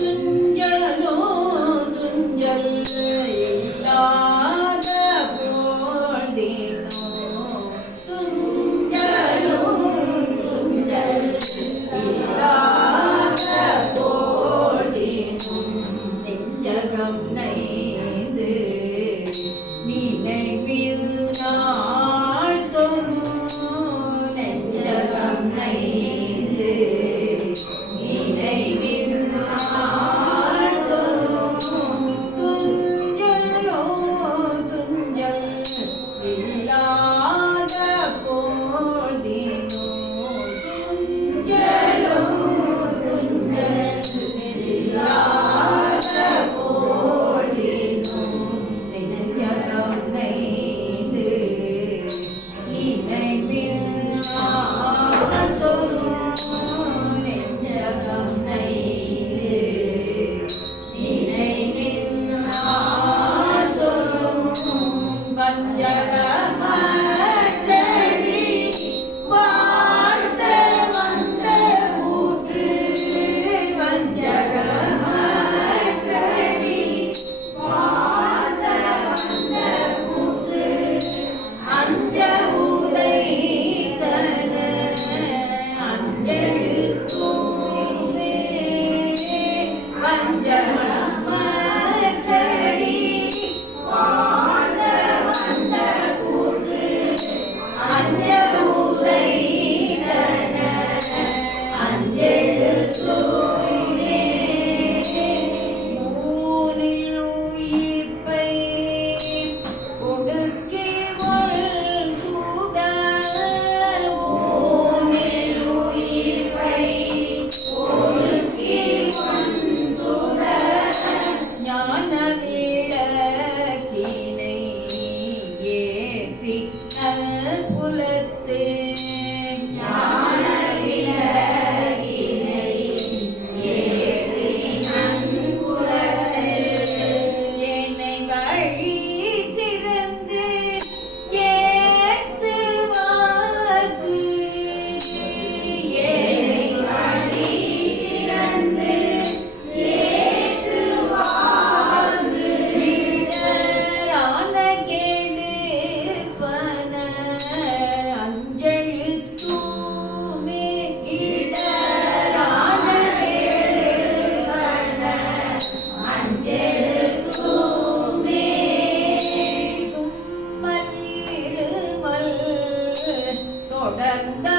തുഞ്ചനോ തുഞ്ചൽ ഇല്ലാതെ പോതിനോ തുഞ്ചനോ തുഞ്ചൽ ഇല്ലാതെ പോതിനും നെഞ്ചകം നെയ്ത് നിലവിൽ നാൾ തൊന്നു നെഞ്ചകം നെയ്ത് Phật para el mundo